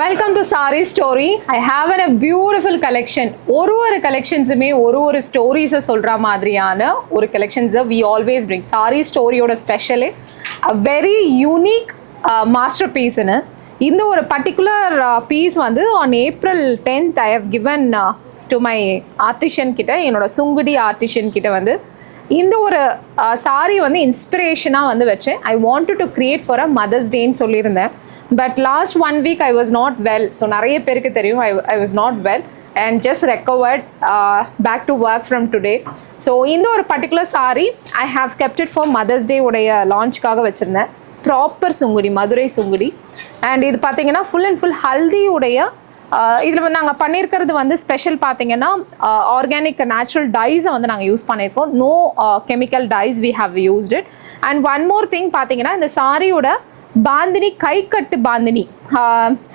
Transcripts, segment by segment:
Welcome to Sari Story. I have a beautiful collection. ஒரு collectionsமே ஒரு stories சொல்ற மாதிரியான ஒரு collections we always bring. Sari Story ஓட special a very unique masterpiece னு இந்த ஒரு particular piece வந்து on April 10th I have given to my artisan கிட்ட என்னோட சுங்குடி artisan கிட்ட வந்து இந்த ஒரு சாரி வந்து இன்ஸ்பிரேஷனாக வந்து வச்சேன். I wanted to create for a Mother's டேன்னு சொல்லியிருந்தேன். But last 1 week I was not well. So நிறைய பேருக்கு தெரியும் I was not well and just recovered back to work from today. So இந்த ஒரு particular sari I have kept it for Mother's Day உடைய லான்ச்காக வச்சுருந்தேன். ப்ராப்பர் சுங்குடி, மதுரை சுங்குடி. அண்ட் இது பார்த்தீங்கன்னா ஃபுல் அண்ட் ஃபுல் ஹல்தி உடைய இதில் நாங்கள் பண்ணியிருக்கிறது வந்து ஸ்பெஷல் பார்த்தீங்கன்னா ஆர்கானிக் நேச்சுரல் டைஸை வந்து நாங்கள் யூஸ் பண்ணியிருக்கோம். No chemical dyes we have used it. And one more thing பார்த்தீங்கன்னா இந்த சாரியோட பாந்தினி, கைக்கட்டு பாந்தினி,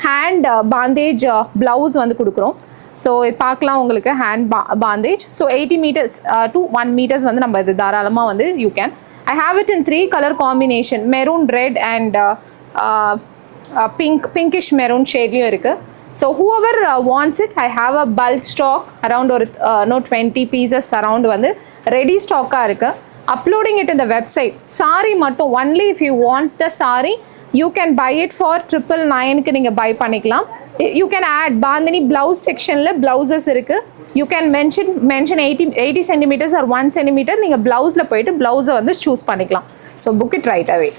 ஹேண்ட் பாந்தேஜ் ப்ளவுஸ் வந்து கொடுக்குறோம். ஸோ இது பார்க்கலாம் உங்களுக்கு hand bandhej. So 80 meters to 1 meters வந்து நம்ம இது தாராளமாக வந்து you can. I have it in 3 color combination, maroon, red and pinkish maroon ஷேட்லேயும் இருக்குது. So whoever wants it, I have a bulk stock around or 20 pieces around வந்து ready stock-ஆ இருக்கு. Uploading it in the website. Saree மட்டும் only if you want the saree, you can buy it for 999க்கு நீங்க buy பண்ணிக்கலாம். You can add bandhani blouse sectionல blouses இருக்கு. You can mention 80 centimeters or 1 centimeter. நீங்க blouseல போயிட்டு blouse வந்து choose பண்ணிக்கலாம். So book it right away.